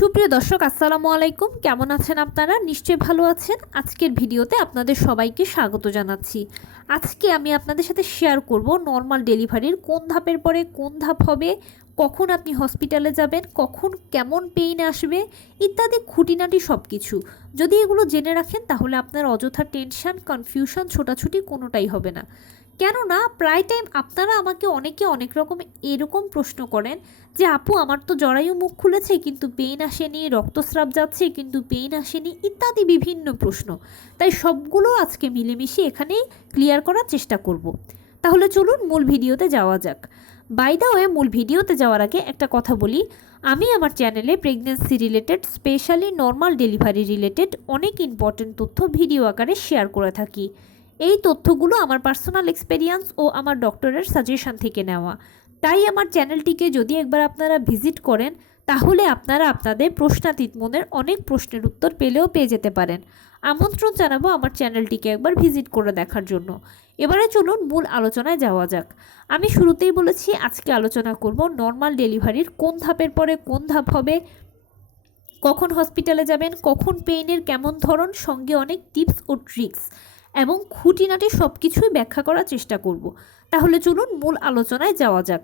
সুপ্রিয় দর্শক আসসালামু আলাইকুম, কেমন আছেন আপনারা? নিশ্চয়ই ভালো আছেন। আজকের ভিডিওতে আপনাদের সবাইকে স্বাগত জানাচ্ছি। আজকে আমি আপনাদের সাথে শেয়ার করব নর্মাল ডেলিভারির কোন ধাপের পরে কোন ধাপ হবে, কখন আপনি হসপিটালে যাবেন, কখন কেমন পেইন আসবে ইত্যাদি খুঁটিনাটি সব কিছু। যদি এগুলো জেনে রাখেন তাহলে আপনার অযথা টেনশন, কনফিউশন, ছোটাছুটি কোনোটাই হবে না। কেননা প্রায় টাইম আপনারা আমাকে অনেকে অনেক রকম এরকম প্রশ্ন করেন যে আপু আমার তো জরায়ু মুখ খুলেছে কিন্তু পেইন আসেনি, রক্তস্রাব যাচ্ছে কিন্তু পেইন আসেনি, ইত্যাদি বিভিন্ন প্রশ্ন। তাই সবগুলো আজকে মিলেমিশে এখানেই ক্লিয়ার করার চেষ্টা করব। তাহলে চলুন মূল ভিডিওতে যাওয়া যাক। বাই দ্য ওয়ে, মূল ভিডিওতে যাওয়ার আগে একটা কথা বলি, আমি আমার চ্যানেলে pregnancy related, specially normal delivery related অনেক ইম্পর্টেন্ট তথ্য ভিডিও আকারে শেয়ার করে থাকি। এই তথ্যগুলো আমার পার্সোনাল এক্সপেরিয়েন্স ও আমার ডক্টরের সাজেশন থেকে নেওয়া। তাই আমার চ্যানেলটিকে যদি একবার আপনারা ভিজিট করেন তাহলে আপনারা আপনাদের প্রশ্নাতীত মনের অনেক প্রশ্নের উত্তর পেয়ে যেতে পারেন। আমন্ত্রণ জানাবো আমার চ্যানেলটিকে একবার ভিজিট করে দেখার জন্য। এবারে চলুন মূল আলোচনায় যাওয়া যাক। আমি শুরুতেই বলেছি আজকে আলোচনা করব নর্মাল ডেলিভারির কোন ধাপের পরে কোন ধাপ হবে, কখন হসপিটালে যাবেন, কখন পেইনের কেমন ধরন, সঙ্গে অনেক টিপস ও ট্রিক্স এবং খুঁটিনাটি সব কিছুই ব্যাখ্যা করার চেষ্টা করব। তাহলে চলুন মূল আলোচনায় যাওয়া যাক।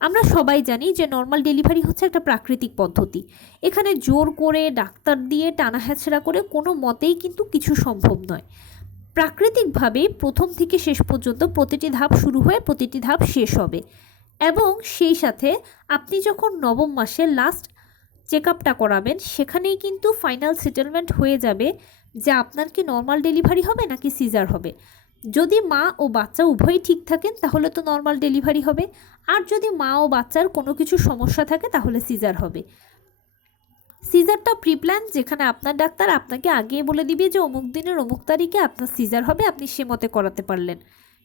আমরা সবাই জানি যে নর্মাল ডেলিভারি হচ্ছে একটা প্রাকৃতিক পদ্ধতি। এখানে জোর করে ডাক্তার দিয়ে টানা হ্যাচড়া করে কোনো মতেই কিন্তু কিছু সম্ভব নয়। প্রাকৃতিকভাবে প্রথম থেকে শেষ পর্যন্ত প্রতিটি ধাপ শুরু হয়ে প্রতিটি ধাপ শেষ হবে এবং সেই সাথে আপনি যখন নবম মাসে লাস্ট চেক আপটা করাবেন সেখানেই কিন্তু ফাইনাল সেটেলমেন্ট হয়ে যাবে যে আপনার কি নর্মাল ডেলিভারি হবে নাকি সিজার হবে। যদি মা ও বাচ্চা উভয়ই ঠিক থাকেন তাহলে তো নর্মাল ডেলিভারি হবে, আর যদি মা ও বাচ্চার কোনো কিছু সমস্যা থাকে তাহলে সিজার হবে। সিজারটা প্রিপ্ল্যান, যেখানে আপনার ডাক্তার আপনাকে আগেই বলে দিবে যে অমুক দিনের অমুক তারিখে আপনার সিজার হবে, আপনি সে মতে করাতে পারলেন।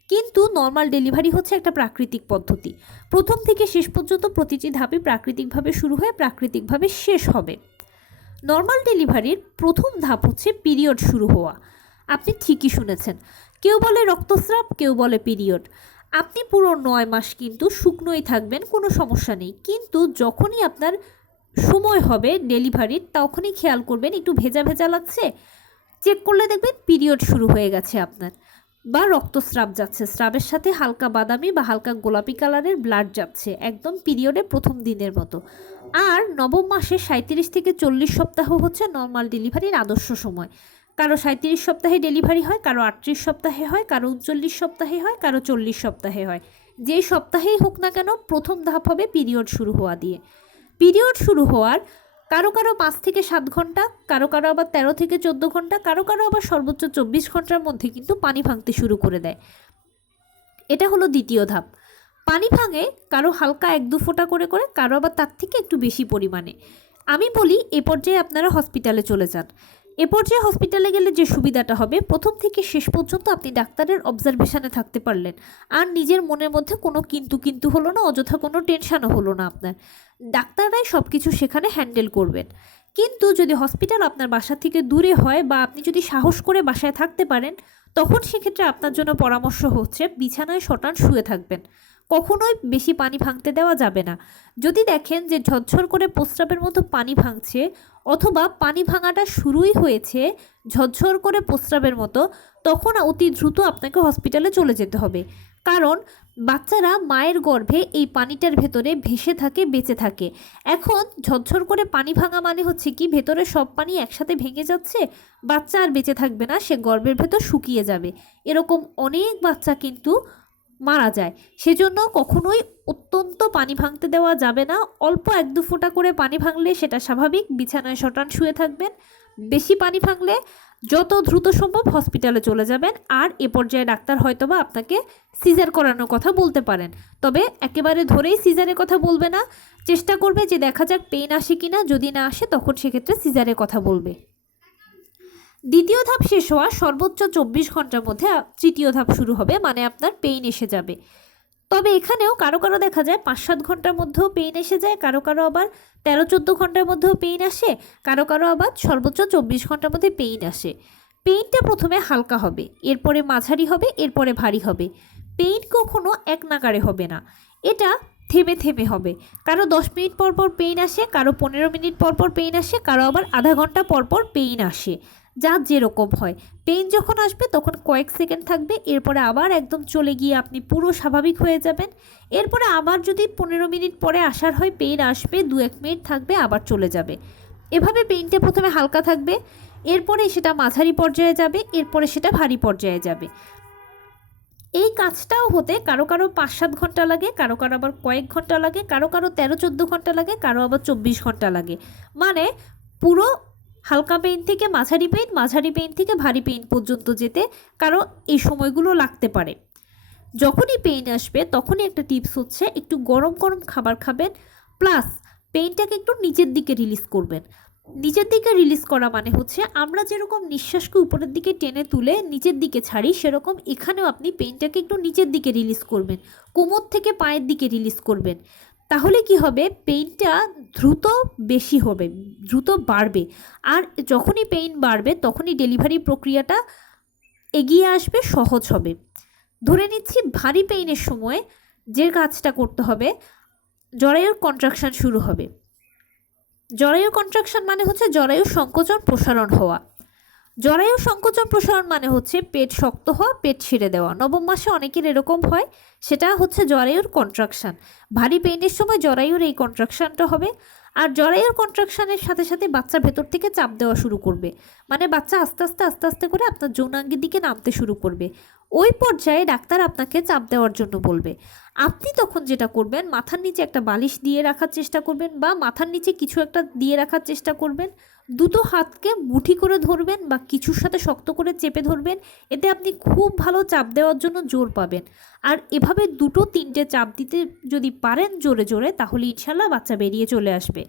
কিন্তু নর্মাল ডেলিভারি হচ্ছে একটা প্রাকৃতিক পদ্ধতি। প্রথম থেকে শেষ পর্যন্ত প্রতিটি ধাপই প্রাকৃতিকভাবে শুরু হয়ে প্রাকৃতিকভাবে শেষ হবে। নর্মাল ডেলিভারির প্রথম ধাপ হচ্ছে পিরিয়ড শুরু হওয়া। আপনি ঠিকই শুনেছেন, কেউ বলে রক্তস্রাব, কেউ বলে পিরিয়ড। আপনি পুরো 9 মাস কিন্তু শুকনোই থাকবেন, কোনো সমস্যা নেই। কিন্তু যখনই আপনার সময় হবে ডেলিভারির তখনই খেয়াল করবেন একটু ভেজা ভেজা লাগছে, চেক করলে দেখবেন পিরিয়ড শুরু হয়ে গেছে আপনার, বা রক্তস্রাব যাচ্ছে, স্রাবের সাথে হালকা বাদামি বা হালকা গোলাপি কালারের ব্লাড যাচ্ছে, একদম পিরিয়ডে প্রথম দিনের মতো। আর নবম মাসে 37 থেকে 40 সপ্তাহ হচ্ছে নর্মাল ডেলিভারির আদর্শ সময়। কারো 37 সপ্তাহে ডেলিভারি হয়, কারো 38 সপ্তাহে হয়, কারো 39 সপ্তাহে হয়, কারো 40 সপ্তাহে হয়। যেই সপ্তাহেই হোক না কেন প্রথম ধাপ হবে পিরিয়ড শুরু হওয়া দিয়ে। পিরিয়ড শুরু হওয়ার কারো 5 থেকে 7 ঘন্টা, কারো আবার 13 থেকে 14 ঘন্টা, কারো আবার সর্বোচ্চ 24 ঘন্টার মধ্যে কিন্তু পানি ভাঙতে শুরু করে দেয়। এটা হলো দ্বিতীয় ধাপ। পানি ভাঙে কারো হালকা 1-2 ফোঁটা করে করে, কারো আবার তার থেকে একটু বেশি পরিমাণে। আমি বলি এ পর্যায়ে আপনারা হসপিটালে চলে যান। এ পর্যায়ে হসপিটালে গেলে যে সুবিধাটা হবে, প্রথম থেকে শেষ পর্যন্ত আপনি ডাক্তারের অবজারভেশনে থাকতে পারলেন, আর নিজের মনের মধ্যে কোনো কিন্তু হলো না, অযথা কোনো টেনশনও হলো না আপনার। ডাক্তাররাই সব কিছু সেখানে হ্যান্ডেল করবেন। কিন্তু যদি হসপিটাল আপনার বাসা থেকে দূরে হয় বা আপনি যদি সাহস করে বাসায় থাকতে পারেন, তখন সেক্ষেত্রে আপনার জন্য পরামর্শ হচ্ছে বিছানায় শটান শুয়ে থাকবেন। কখনোই বেশি পানি ভাঙতে দেওয়া যাবে না। যদি দেখেন যে ঝরঝর করে প্রস্রাবের মতো পানি ভাঙছে, অথবা পানি ভাঙাটা শুরুই হয়েছে ঝরঝর করে প্রস্রাবের মতো, তখন অতি দ্রুত আপনাকে হসপিটালে চলে যেতে হবে। কারণ বাচ্চারা মায়ের গর্ভে এই পানিটার ভেতরে ভেসে থাকে, বেঁচে থাকে। এখন ঝরঝর করে পানি ভাঙা মানে হচ্ছে কি, ভেতরে সব পানি একসাথে ভেঙে যাচ্ছে, বাচ্চা আর বেঁচে থাকবে না, সে গর্ভের ভেতর শুকিয়ে যাবে। এরকম অনেক বাচ্চা কিন্তু মারা যায়। সেজন্য কখনোই অত্যন্ত পানি ভাঙতে দেওয়া যাবে না। অল্প 1-2 ফোঁটা করে পানি ভাঙলে সেটা স্বাভাবিক, বিছানায় শটান শুয়ে থাকবেন। বেশি পানি ভাঙলে যত দ্রুত সম্ভব হসপিটালে চলে যাবেন। আর এ পর্যায়ে ডাক্তার হয়তোবা আপনাকে সিজার করানোর কথা বলতে পারেন, তবে একেবারে ধরেই সিজারের কথা বলবে না। চেষ্টা করবে যে দেখা যাক পেইন আসে কিনা, যদি না আসে তখন সেক্ষেত্রে সিজারের কথা বলবে। দ্বিতীয় ধাপ শেষ হওয়া সর্বোচ্চ 24 ঘন্টার মধ্যে তৃতীয় ধাপ শুরু হবে, মানে আপনার পেইন এসে যাবে। তবে এখানেও কারো দেখা যায় 5-7 ঘন্টার মধ্যেও পেইন এসে যায়, কারো আবার 13-14 ঘন্টার মধ্যেও পেইন আসে, কারো আবার সর্বোচ্চ 24 ঘন্টার মধ্যে পেইন আসে। পেইনটা প্রথমে হালকা হবে, এরপরে মাঝারি হবে, এরপরে ভারী হবে। পেইন কখনো এক নাগাড়ে হবে না। এটা থেমে থেমে হবে। কারো 10 মিনিট পর পর পেইন আসে, কারো 15 মিনিট পর পর পেইন আসে, কারো আবার আধা ঘন্টা পর পর পেইন আসে, যার যেরকম হয়। পেইন যখন আসবে তখন কয়েক সেকেন্ড থাকবে, এরপরে আবার একদম চলে গিয়ে আপনি পুরো স্বাভাবিক হয়ে যাবেন। এরপরে আবার যদি 15 মিনিট পরে আসার হয় পেইন আসবে, 2-1 মিনিট থাকবে, আবার চলে যাবে। এভাবে পেইনটা প্রথমে হালকা থাকবে, এরপরে সেটা মাঝারি পর্যায়ে যাবে, এরপরে সেটা ভারী পর্যায়ে যাবে। এই কাজটাও হতে কারো কারো 5-7 ঘন্টা লাগে, কারো কারো আবার কয়েক ঘন্টা লাগে, কারো কারো 13-14 ঘন্টা লাগে, কারো আবার 24 ঘন্টা লাগে। মানে পুরো হালকা পেইন থেকে মাঝারি পেইন, মাঝারি পেইন থেকে ভারী পেইন পর্যন্ত যেতে কারো এই সময়গুলো লাগতে পারে। যখনই পেইন আসবে তখনই একটা টিপস হচ্ছে একটু গরম গরম খাবার খাবেন, প্লাস পেইনটাকে একটু নিচের দিকে রিলিজ করবেন। নিচের দিকে রিলিজ করা মানে হচ্ছে আমরা যেরকম নিঃশ্বাসকে উপরের দিকে টেনে তুলে নিচের দিকে ছাড়ি, সেরকম এখানেও আপনি পেইনটাকে একটু নিচের দিকে রিলিজ করবেন, কোমর থেকে পায়ের দিকে রিলিজ করবেন। তাহলে কি হবে, পেইনটা দ্রুত বেশি হবে, দ্রুত বাড়বে। আর যখনই পেইন বাড়বে তখনই ডেলিভারি প্রক্রিয়াটা এগিয়ে আসবে, সহজ হবে। ধরে নিচ্ছি ভারী পেইনের সময় যে কাজটা করতে হবে, জরায়ুর কন্ট্রাকশন শুরু হবে। জরায়ু কন্ট্রাকশন মানে হচ্ছে জরায়ু সংকোচন প্রসারণ হওয়া। জরায়ু সংকোচন প্রসারণ মানে হচ্ছে পেট শক্ত হওয়া, পেট ছেড়ে দেওয়া। নবম মাসে অনেকের এরকম হয়, সেটা হচ্ছে জরায়ুর কন্ট্রাকশন। ভারী পেইনের সময় জরায়ুর এই কন্ট্রাকশনটা হবে। আর জরায়ুর কন্ট্রাকশনের সাথে সাথে বাচ্চার ভেতর থেকে চাপ দেওয়া শুরু করবে, মানে বাচ্চা আস্তে আস্তে আস্তে আস্তে করে আপনার যৌনাঙ্গের দিকে নামতে শুরু করবে। ওই পর্যায়ে ডাক্তার আপনাকে চাপ দেওয়ার জন্য বলবে। আপনি তখন যেটা করবেন, মাথার নিচে একটা বালিশ দিয়ে রাখার চেষ্টা করবেন, বা মাথার নিচে কিছু একটা দিয়ে রাখার চেষ্টা করবেন। দুটো হাতকে মুঠি করে ধরবেন বা কিছুর সাথে শক্ত করে চেপে ধরবেন, এতে আপনি খুব ভালো চাপ দেওয়ার জন্য জোর পাবেন। আর এভাবে 2-3টে চাপ দিতে যদি পারেন জোরে জোরে, তাহলে ইনশাল্লাহ বাচ্চা বেরিয়ে চলে আসবে।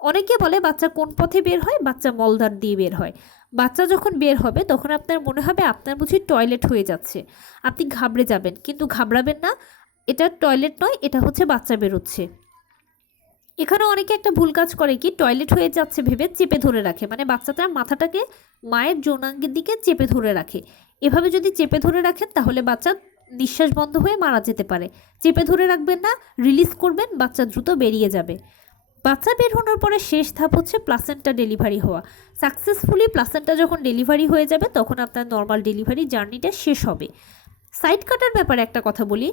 অনেকে বলে বাচ্চা কোন পথে বের হয়, বাচ্চা মলদ্বার দিয়ে বের হয়। বাচ্চা যখন বের হবে তখন আপনার মনে হবে আপনার বুঝি টয়লেট হয়ে যাচ্ছে, আপনি ঘাবড়ে যাবেন, কিন্তু ঘাবড়াবেন না, এটা টয়লেট নয়, এটা হচ্ছে বাচ্চা বেরোচ্ছে। এখানে অনেকে একটা ভুল কাজ করে, কি টয়লেট হয়ে যাচ্ছে ভেবে চেপে ধরে রাখে, মানে বাচ্চাটার মাথাটাকে মায়ের যৌনাঙ্গের দিকে চেপে ধরে রাখে। এভাবে যদি চেপে ধরে রাখেন তাহলে বাচ্চা নিঃশ্বাস বন্ধ হয়ে মারা যেতে পারে। চেপে ধরে রাখবেন না, রিলিজ করবেন, বাচ্চা দ্রুত বেরিয়ে যাবে। বাচ্চা বের হওয়ার পরে শেষ ধাপ হচ্ছে প্লাসেন্টা ডেলিভারি হওয়া। সাকসেসফুলি প্লাসেন্টা যখন ডেলিভারি হয়ে যাবে তখন আপনার নর্মাল ডেলিভারি জার্নিটা শেষ হবে। সাইড কাটার ব্যাপারে একটা কথা বলি,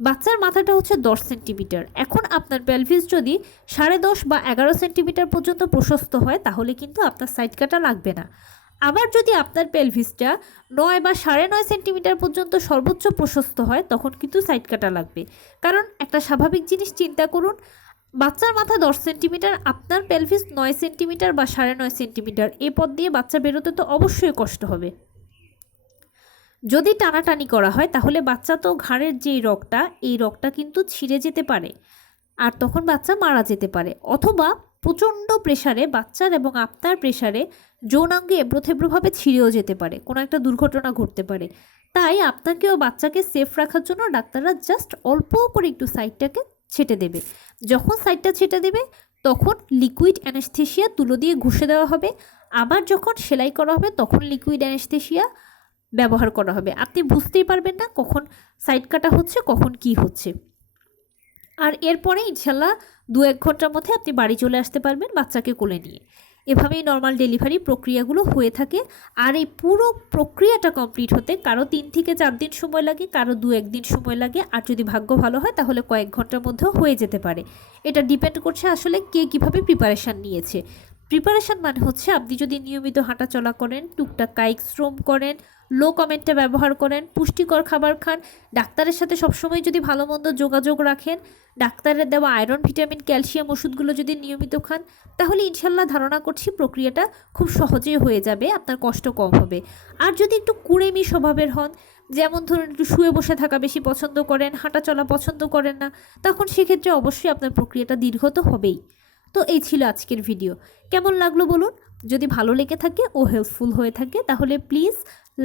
বাচ্চার মাথাটা হচ্ছে 10 সেন্টিমিটার। এখন আপনার পেলভিস যদি 10.5 বা 11 সেন্টিমিটার পর্যন্ত প্রশস্ত হয় তাহলে কিন্তু আপনার সাইড কাটা লাগবে না। আবার যদি আপনার পেলভিসটা 9 বা 9.5 সেন্টিমিটার পর্যন্ত সর্বোচ্চ প্রশস্ত হয় তখন কিন্তু সাইড কাটা লাগবে। কারণ একটা স্বাভাবিক জিনিস চিন্তা করুন, বাচ্চার মাথা 10 সেন্টিমিটার, আপনার পেলভিস 9 সেন্টিমিটার বা 9.5 সেন্টিমিটার, এই পথ দিয়ে বাচ্চা বেরোতে তো অবশ্যই কষ্ট হবে। যদি টানাটানি করা হয় তাহলে বাচ্চা তো ঘাড়ের যেই রগটা, এই রগটা কিন্তু ছিঁড়ে যেতে পারে, আর তখন বাচ্চা মারা যেতে পারে। অথবা প্রচণ্ড প্রেসারে, বাচ্চার এবং আপনার প্রেসারে যৌনাঙ্গে এবড়োথেবড়োভাবে ছিঁড়েও যেতে পারে, কোনো একটা দুর্ঘটনা ঘটতে পারে। তাই আপনাকেও বাচ্চাকে সেফ রাখার জন্য ডাক্তাররা জাস্ট অল্প করে একটু সাইডটাকে ছেটে দেবে। যখন সাইডটা ছেটে দেবে তখন লিকুইড অ্যানেস্থেশিয়া তুলো দিয়ে ঘষে দেওয়া হবে। আবার যখন সেলাই করা হবে তখন লিকুইড অ্যানেস্থেশিয়া ব্যবহার করা হবে। আপনি বুঝতেই পারবেন না কখন সাইড কাটা হচ্ছে, কখন কি হচ্ছে। আর এরপরে ইনশাল্লাহ 2-1 ঘন্টার মধ্যে আপনি বাড়ি চলে আসতে পারবেন বাচ্চাকে কোলে নিয়ে। এভাবেই নর্মাল ডেলিভারি প্রক্রিয়াগুলো হয়ে থাকে। আর এই পুরো প্রক্রিয়াটা কমপ্লিট হতে কারো 3 থেকে 4 দিন সময় লাগে, কারো 2-1 দিন সময় লাগে, আর যদি ভাগ্য ভালো হয় তাহলে কয়েক ঘন্টার মধ্যেও হয়ে যেতে পারে। এটা ডিপেন্ড করছে আসলে কে কীভাবে প্রিপারেশান নিয়েছে। প্রিপারেশান মানে হচ্ছে আপনি যদি নিয়মিত হাঁটাচলা করেন, টুকটাক কায়িক শ্রম করেন, লো কমেন্টটা ব্যবহার করেন, পুষ্টিকর খাবার খান, ডাক্তারের সাথে সবসময় যদি ভালো মন্দ যোগাযোগ রাখেন, ডাক্তারের দেওয়া আয়রন, ভিটামিন, ক্যালসিয়াম ওষুধগুলো যদি নিয়মিত খান, তাহলে ইনশাল্লাহ ধারণা করছি প্রক্রিয়াটা খুব সহজেই হয়ে যাবে, আপনার কষ্ট কম হবে। আর যদি একটু কুড়েমি স্বভাবের হন, যেমন ধরুন একটু শুয়ে বসে থাকা বেশি পছন্দ করেন, হাঁটা চলা পছন্দ করেন না, তখন সেক্ষেত্রে অবশ্যই আপনার প্রক্রিয়াটা দীর্ঘ তো হবেই। তো এই ছিল আজকের ভিডিও। কেমন লাগলো বলুন? যদি ভালো লেগে থাকে ও হেল্পফুল হয়ে থাকে তাহলে প্লিজ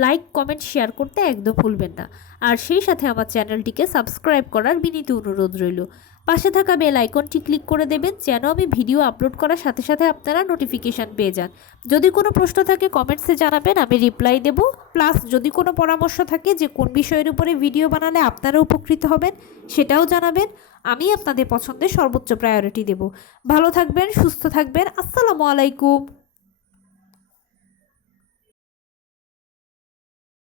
লাইক, কমেন্ট, শেয়ার করতে একদম ভুলবেন না। আর সেই সাথে আমার চ্যানেলটিকে সাবস্ক্রাইব করার বিনীত অনুরোধ রইল। পাশে থাকা বেল আইকনটি ক্লিক করে দেবেন যেন আমি ভিডিও আপলোড করার সাথে সাথে আপনারা নোটিফিকেশান পেয়ে যান। যদি কোনো প্রশ্ন থাকে কমেন্টসে জানাবেন, আমি রিপ্লাই দেব। প্লাস যদি কোনো পরামর্শ থাকে যে কোন বিষয়ের উপরে ভিডিও বানালে আপনারা উপকৃত হবেন সেটাও জানাবেন। আমি আপনাদের পছন্দের সর্বোচ্চ প্রায়োরিটি দেব। ভালো থাকবেন, সুস্থ থাকবেন। আসসালামু আলাইকুম।